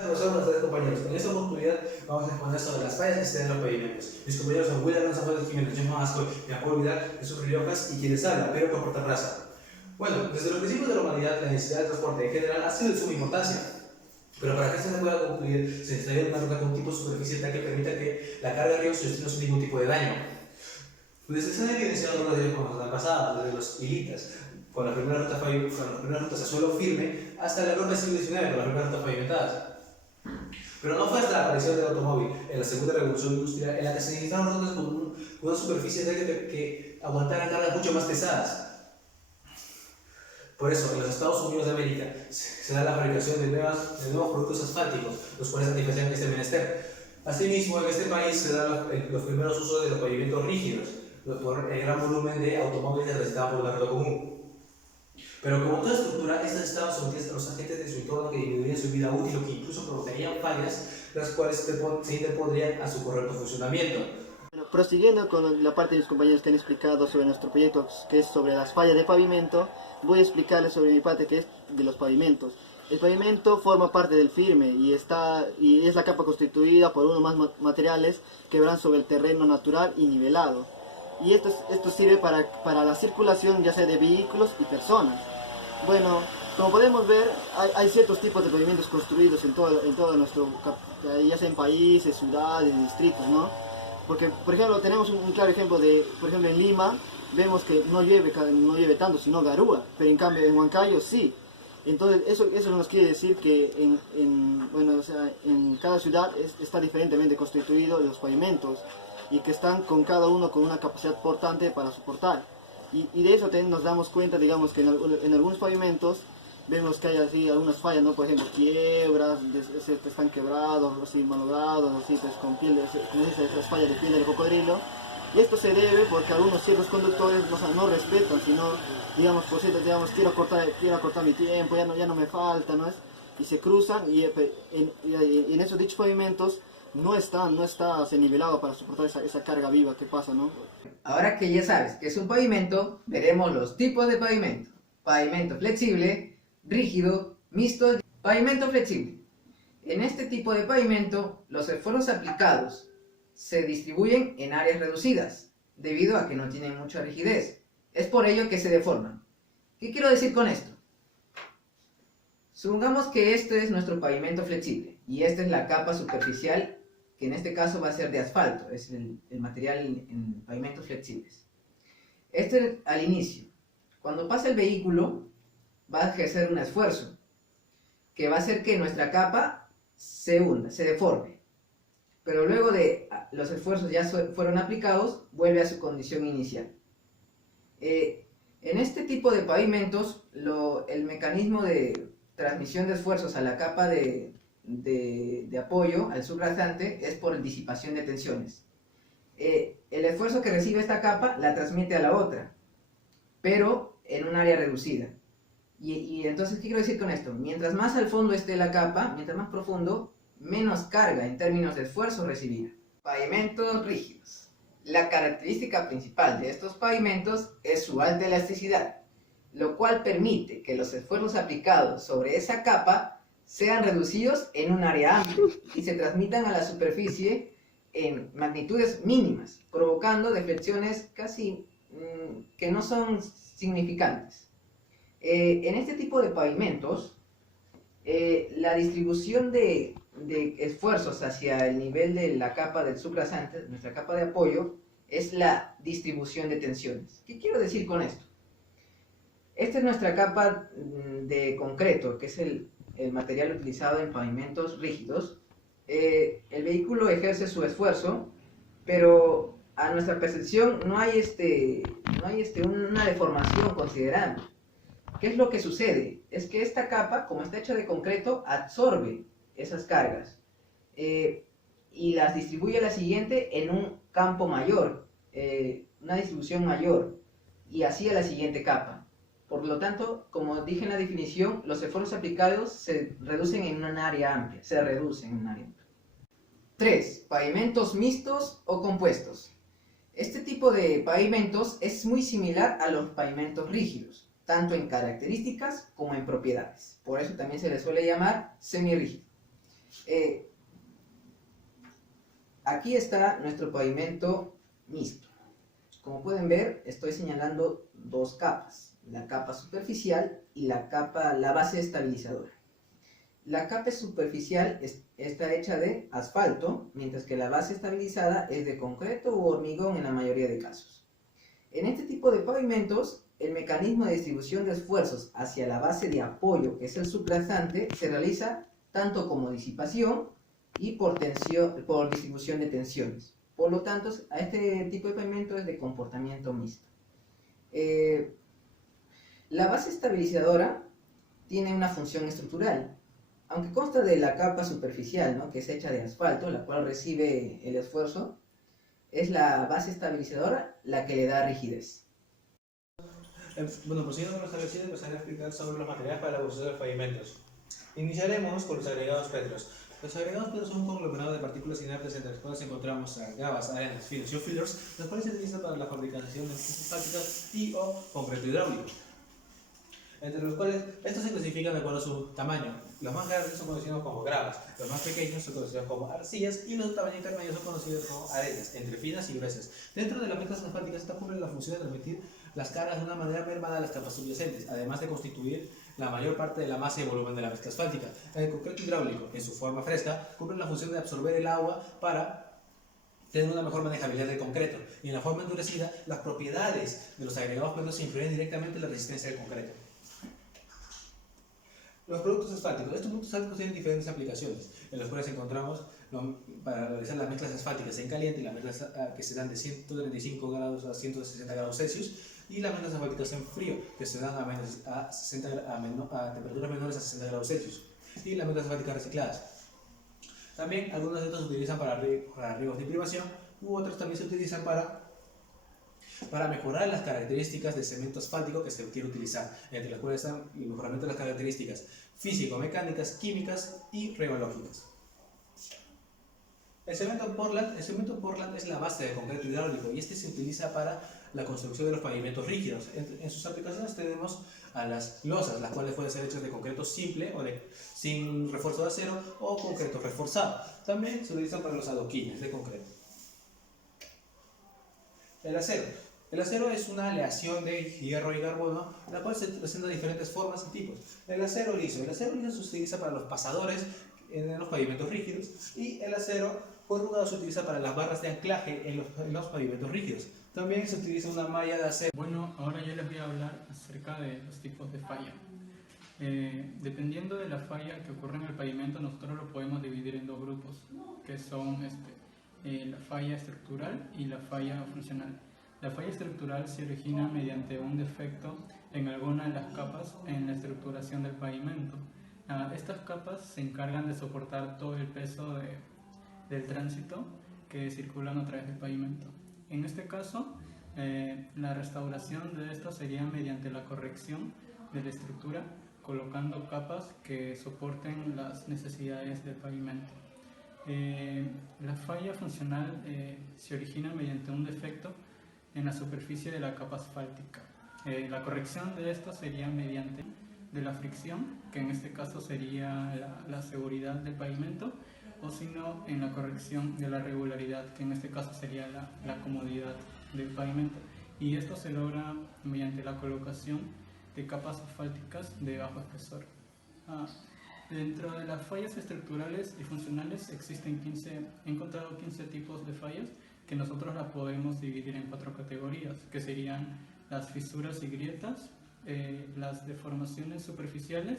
Profesor, buenas tardes compañeros. En esta oportunidad vamos a exponer sobre las fallas que se dan en los pavimentos. Mis compañeros son William Lanzafuentes Jiménez, John Masco, Jacobo Vidal, Jesús Riojas y quienes habla, Pedro Caporta Raza. Bueno, desde los principios de la humanidad, la necesidad de transporte en general ha sido de suma importancia. Pero para que esto se pueda concluir, se necesitaría una ruta con un tipo de superficie tal que permita que la carga arriba su destino sin ningún tipo de daño. Desde se han evidenciado rutas de como la pasada, desde los hilitas, con las primeras rutas a suelo firme, hasta la ruta del siglo XIX, con las primeras rutas pavimentadas. Pero no fue hasta la aparición del automóvil, en la segunda revolución industrial, en la que se necesitaron rutas con una superficie que aguantaran cargas mucho más pesadas. Por eso, en los Estados Unidos de América se da la fabricación de nuevos productos asfálticos, los cuales satisfacen este menester. Asimismo, en este país se dan los primeros usos de los pavimentos rígidos, por el gran volumen de automóviles necesitados por la ruta común. Pero como toda estructura, estas estaban sometidas a los agentes de su entorno que disminuían su vida útil o que incluso provocarían fallas, las cuales se interpondrían a su correcto funcionamiento. Bueno, prosiguiendo con la parte de los compañeros que han explicado sobre nuestro proyecto, que es sobre las fallas de pavimento, voy a explicarles sobre mi parte, que es de los pavimentos. El pavimento forma parte del firme y es la capa constituida por uno o más materiales que van sobre el terreno natural y nivelado. Y esto sirve para la circulación ya sea de vehículos y personas. Bueno, como podemos ver, hay ciertos tipos de pavimentos construidos en todo nuestro, ya sea en países, ciudades, distritos, ¿no? Porque, por ejemplo, tenemos un claro ejemplo por ejemplo, en Lima, vemos que no llueve tanto, sino garúa, pero en cambio en Huancayo sí. Entonces, eso nos quiere decir que en cada ciudad está diferentemente constituido los pavimentos y que están cada uno con una capacidad portante para soportar. Y de eso nos damos cuenta, digamos, que en algunos pavimentos vemos que hay así algunas fallas, ¿no? Por ejemplo, quiebras, están quebrados, así malogrados, así pues con piel esas fallas de piel del cocodrilo. Y esto se debe porque algunos ciertos conductores no respetan, sino, digamos, por cierto, digamos, quiero cortar mi tiempo, ya no me falta, ¿no es? Y se cruzan y en esos dichos pavimentos no está nivelado para soportar esa carga viva que pasa, ¿no? Ahora que ya sabes que es un pavimento, veremos los tipos de pavimento. Pavimento flexible, rígido, mixto, pavimento flexible. En este tipo de pavimento, los esfuerzos aplicados se distribuyen en áreas reducidas, debido a que no tienen mucha rigidez. Es por ello que se deforman. ¿Qué quiero decir con esto? Supongamos que este es nuestro pavimento flexible, y esta es la capa superficial, que en este caso va a ser de asfalto, es el material en pavimentos flexibles. Este al inicio. Cuando pasa el vehículo, va a ejercer un esfuerzo, que va a hacer que nuestra capa se hunda, se deforme. Pero luego de los esfuerzos ya fueron aplicados, vuelve a su condición inicial. En este tipo de pavimentos, el mecanismo de transmisión de esfuerzos a la capa de apoyo, al subrasante, es por disipación de tensiones. El esfuerzo que recibe esta capa la transmite a la otra, pero en un área reducida. Y entonces, ¿qué quiero decir con esto? Mientras más al fondo esté la capa, mientras más profundo, menos carga en términos de esfuerzo recibida. Pavimentos rígidos. La característica principal de estos pavimentos es su alta elasticidad, lo cual permite que los esfuerzos aplicados sobre esa capa sean reducidos en un área amplia y se transmitan a la superficie en magnitudes mínimas, provocando deflexiones casi que no son significantes. En este tipo de pavimentos, la distribución de esfuerzos hacia el nivel de la capa del subrasante, nuestra capa de apoyo, es la distribución de tensiones. ¿Qué quiero decir con esto? Esta es nuestra capa de concreto, que es el material utilizado en pavimentos rígidos. El vehículo ejerce su esfuerzo, pero a nuestra percepción no hay una deformación considerable. ¿Qué es lo que sucede? Es que esta capa, como está hecha de concreto, absorbe esas cargas y las distribuye a la siguiente en un campo mayor, una distribución mayor, y así a la siguiente capa. Por lo tanto, como dije en la definición, los esfuerzos aplicados se reducen en un área amplia, 3. Pavimentos mixtos o compuestos. Este tipo de pavimentos es muy similar a los pavimentos rígidos, tanto en características como en propiedades. Por eso también se les suele llamar semirrígido. Aquí está nuestro pavimento mixto. Como pueden ver, estoy señalando dos capas, la capa superficial y la base estabilizadora. La capa superficial está hecha de asfalto, mientras que la base estabilizada es de concreto u hormigón en la mayoría de casos. En este tipo de pavimentos, el mecanismo de distribución de esfuerzos hacia la base de apoyo, que es el sublazante, se realiza tanto como disipación y por distribución de tensiones. Por lo tanto, a este tipo de pavimento es de comportamiento mixto. La base estabilizadora tiene una función estructural. Aunque consta de la capa superficial, ¿no?, que es hecha de asfalto, la cual recibe el esfuerzo, es la base estabilizadora la que le da rigidez. Bueno, prosiguiendo con lo establecido, empezaré a explicar sobre los materiales para la evolución de los pavimentos. Iniciaremos con los agregados pétreos. Los agregados pétreos son un conglomerado de partículas inertes entre las cuales encontramos gravas, arenas, filos y fillers, los cuales se utilizan para la fabricación de piezas asfálticas y o concreto hidráulico, entre los cuales estos se clasifican de acuerdo a su tamaño. Los más grandes son conocidos como gravas, los más pequeños son conocidos como arcillas y los de tamaño intermedio son conocidos como arenas, entre finas y gruesas. Dentro de las mezclas asfálticas, esta cumple la función de transmitir las cargas de una manera mermada a las capas subyacentes, además de constituir la mayor parte de la masa y volumen de la mezcla asfáltica. El concreto hidráulico, en su forma fresca, cumple la función de absorber el agua para tener una mejor manejabilidad del concreto, y en la forma endurecida, las propiedades de los agregados pétreos influyen directamente en la resistencia del concreto. Los productos asfálticos. Estos productos asfálticos tienen diferentes aplicaciones, en los cuales encontramos para realizar las mezclas asfálticas en caliente y las mezclas que se dan de 135 grados a 160 grados Celsius, y las mezclas asfálticas en frío, que se dan a temperaturas menores a 60 grados Celsius, y las mezclas asfálticas recicladas. También algunos de estos se utilizan para riegos de privación, u otros también se utilizan para mejorar las características del cemento asfáltico que se quiere utilizar, entre las cuales están el mejoramiento de las características físico-mecánicas, químicas y rheológicas. El cemento Portland es la base de concreto hidráulico, y este se utiliza para la construcción de los pavimentos rígidos. En sus aplicaciones tenemos a las losas, las cuales pueden ser hechas de concreto simple o sin refuerzo de acero, o concreto reforzado. También se utilizan para los adoquines de concreto. El acero. El acero es una aleación de hierro y carbono, la cual se presenta de diferentes formas y tipos. El acero liso. El acero liso se utiliza para los pasadores en los pavimentos rígidos, y el acero corrugado se utiliza para las barras de anclaje en los pavimentos rígidos. También se utiliza una malla de acero. Bueno, ahora yo les voy a hablar acerca de los tipos de falla. Dependiendo de la falla que ocurre en el pavimento, nosotros lo podemos dividir en dos grupos, que son la falla estructural y la falla funcional. La falla estructural se origina mediante un defecto en alguna de las capas en la estructuración del pavimento. Estas capas se encargan de soportar todo el peso del tránsito que circulan a través del pavimento. En este caso, la restauración de esto sería mediante la corrección de la estructura, colocando capas que soporten las necesidades del pavimento. La falla funcional se origina mediante un defecto en la superficie de la capa asfáltica. La corrección de esto sería mediante de la fricción, que en este caso sería la seguridad del pavimento, o si no, en la corrección de la regularidad, que en este caso sería la comodidad del pavimento. Y esto se logra mediante la colocación de capas asfálticas de bajo espesor. Dentro de las fallas estructurales y funcionales he encontrado 15 tipos de fallas, que nosotros las podemos dividir en 4 categorías, que serían las fisuras y grietas, las deformaciones superficiales,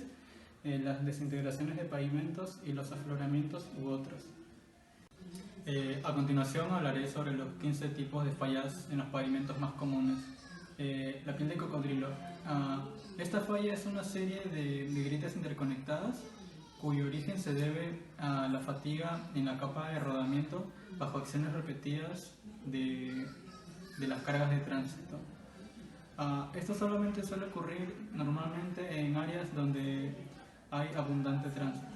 las desintegraciones de pavimentos y los afloramientos u otras. A continuación hablaré sobre los 15 tipos de fallas en los pavimentos más comunes. La piel de cocodrilo. Esta falla es una serie de grietas interconectadas cuyo origen se debe a la fatiga en la capa de rodamiento bajo acciones repetidas de las cargas de tránsito. Esto solamente suele ocurrir normalmente en áreas donde hay abundante tránsito.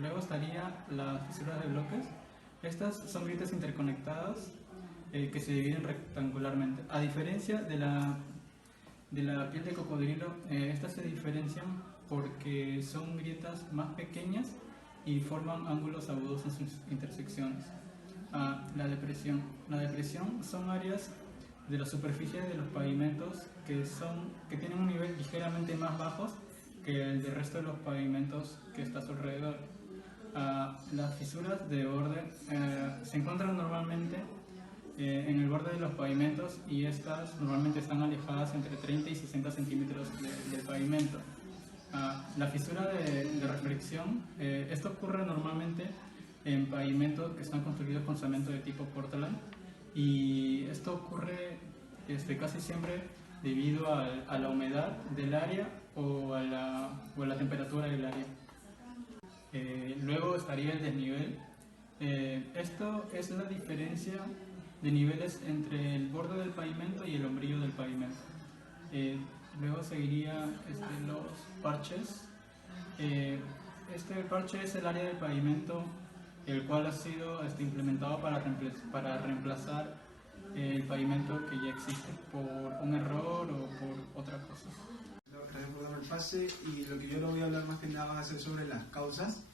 Luego estaría las fisuras de bloques. Estas son grietas interconectadas que se dividen rectangularmente. A diferencia de la piel de cocodrilo, estas se diferencian porque son grietas más pequeñas y forman ángulos agudos en sus intersecciones. La depresión. La depresión son áreas de la superficie de los pavimentos que tienen un nivel ligeramente más bajo que el del resto de los pavimentos que está a su alrededor. Las fisuras de borde se encuentran normalmente en el borde de los pavimentos y estas normalmente están alejadas entre 30 y 60 centímetros del pavimento. La fisura de reflexión, esto ocurre normalmente en pavimentos que están construidos con cemento de tipo Portland, y esto ocurre casi siempre debido a la humedad del área o a la temperatura del área. Luego estaría el desnivel. Esto es la diferencia de niveles entre el borde del pavimento y el hombrillo del pavimento. Luego seguiría los parches. Este parche es el área del pavimento el cual ha sido implementado para reemplazar el pavimento que ya existe por un error o por otra cosa. Gracias por darme el pase, y lo que yo lo voy a hablar más que nada va a ser sobre las causas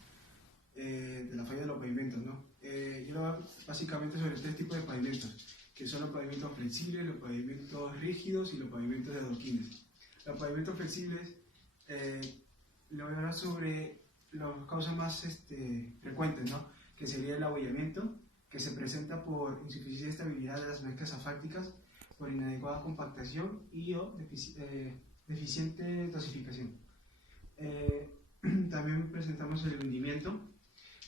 de la falla de los pavimentos, ¿no? Yo lo voy a hablar básicamente sobre tres tipos de pavimentos, que son los pavimentos flexibles, los pavimentos rígidos y los pavimentos de adoquines. Los pavimentos flexibles, le voy a hablar sobre las causas más frecuentes, ¿no? Que sería el abollamiento, que se presenta por insuficiencia de estabilidad de las mezclas asfálticas, por inadecuada compactación y o deficiente dosificación. También presentamos el hundimiento,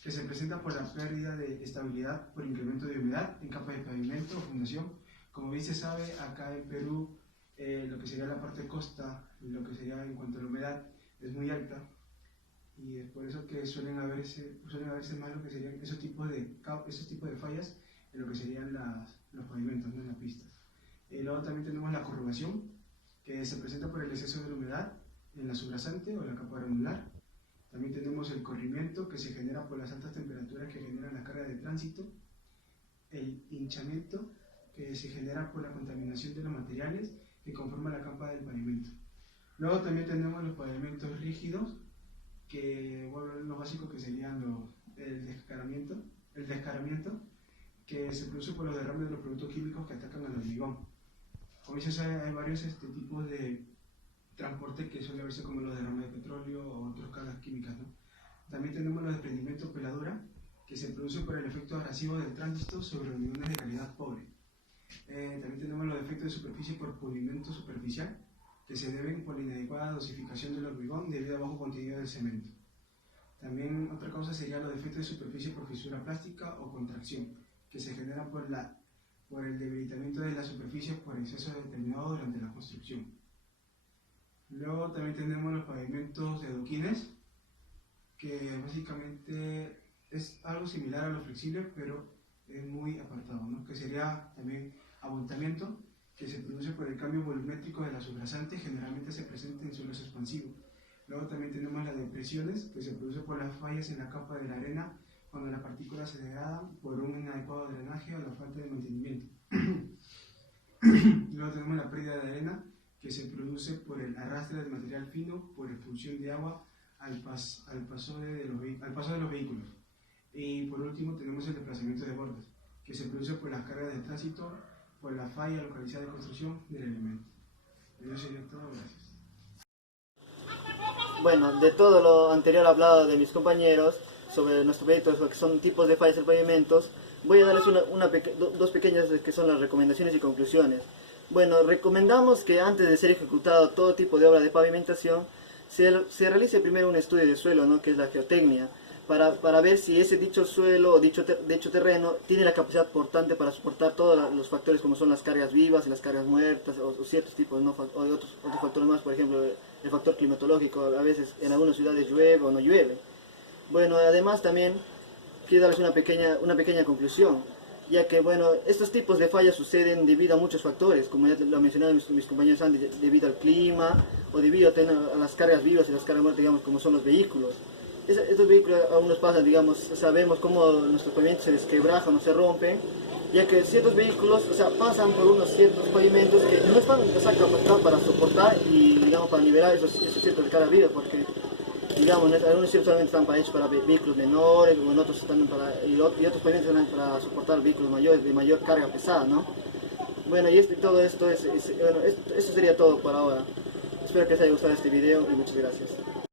que se presenta por la pérdida de estabilidad por incremento de humedad en capas de pavimento o fundación. Como bien se sabe, acá en Perú, lo que sería la parte costa, lo que sería en cuanto a la humedad, es muy alta, y es por eso que suelen haberse más lo que serían esos tipos de fallas en lo que serían los pavimentos, ¿no? En las pistas. Luego también tenemos la corrugación, que se presenta por el exceso de la humedad en la subrasante o la capa granular. También tenemos el corrimiento, que se genera por las altas temperaturas que generan la carga de tránsito. El hinchamiento, que se genera por la contaminación de los materiales que conforman la capa del pavimento. Luego también tenemos los pavimentos rígidos, que bueno, lo básico que serían el descaramiento, que se produce por los derrames de los productos químicos que atacan al hormigón. Como se sabe, hay varios tipos de transporte que suele verse como los derrames de petróleo o otras cargas químicas, ¿no? También tenemos los desprendimientos peladura, que se produce por el efecto abrasivo del tránsito sobre hormigones de calidad pobre. También tenemos los efectos de superficie por pulimiento superficial, que se deben por la inadecuada dosificación del hormigón debido a bajo contenido del cemento. También otra causa sería los defectos de superficie por fisura plástica o contracción, que se generan por el debilitamiento de la superficie por exceso determinado durante la construcción. Luego también tenemos los pavimentos de adoquines, que básicamente es algo similar a los flexibles, pero es muy apartado, ¿no? Que sería también abultamiento, que se produce por el cambio volumétrico de la subrasante, generalmente se presenta en suelos expansivos. Luego también tenemos las depresiones, que se produce por las fallas en la capa de la arena cuando las partículas se degradan por un inadecuado drenaje o la falta de mantenimiento. Luego tenemos la pérdida de arena, que se produce por el arrastre del material fino por expulsión de agua al paso de los vehículos. Y por último tenemos el desplazamiento de bordes, que se produce por las cargas de tránsito, por la falla localizada de construcción del elemento. Eso sería todo, gracias. Bueno, de todo lo anterior hablado de mis compañeros sobre nuestro proyecto, lo que son tipos de fallas en pavimentos, voy a darles dos pequeñas que son las recomendaciones y conclusiones. Bueno, recomendamos que antes de ser ejecutado todo tipo de obra de pavimentación, se realice primero un estudio de suelo, ¿no? Que es la geotecnia, para ver si ese dicho suelo o dicho terreno tiene la capacidad portante para soportar todos los factores como son las cargas vivas y las cargas muertas o ciertos tipos, ¿no? O de otros factores más, por ejemplo el factor climatológico, a veces en algunas ciudades llueve o no llueve. Bueno, además también quiero darles una pequeña conclusión, ya que bueno, estos tipos de fallas suceden debido a muchos factores, como ya lo mencionaron mis compañeros antes, debido al clima o debido a las cargas vivas y las cargas muertas, digamos, como son los vehículos. Estos vehículos aún nos pasan, digamos, sabemos cómo nuestros pavimentos se desquebrajan o se rompen, ya que ciertos vehículos, pasan por unos ciertos pavimentos que no están capacitados para soportar y, digamos, para nivelar esos ciertos de cargas vivas, porque digamos, algunos sitios solamente están hechos para vehículos menores, o en otros están y otros pavimentos están para soportar vehículos mayores de mayor carga pesada, ¿no? Bueno, y todo esto bueno, eso sería todo por ahora. Espero que les haya gustado este video y muchas gracias.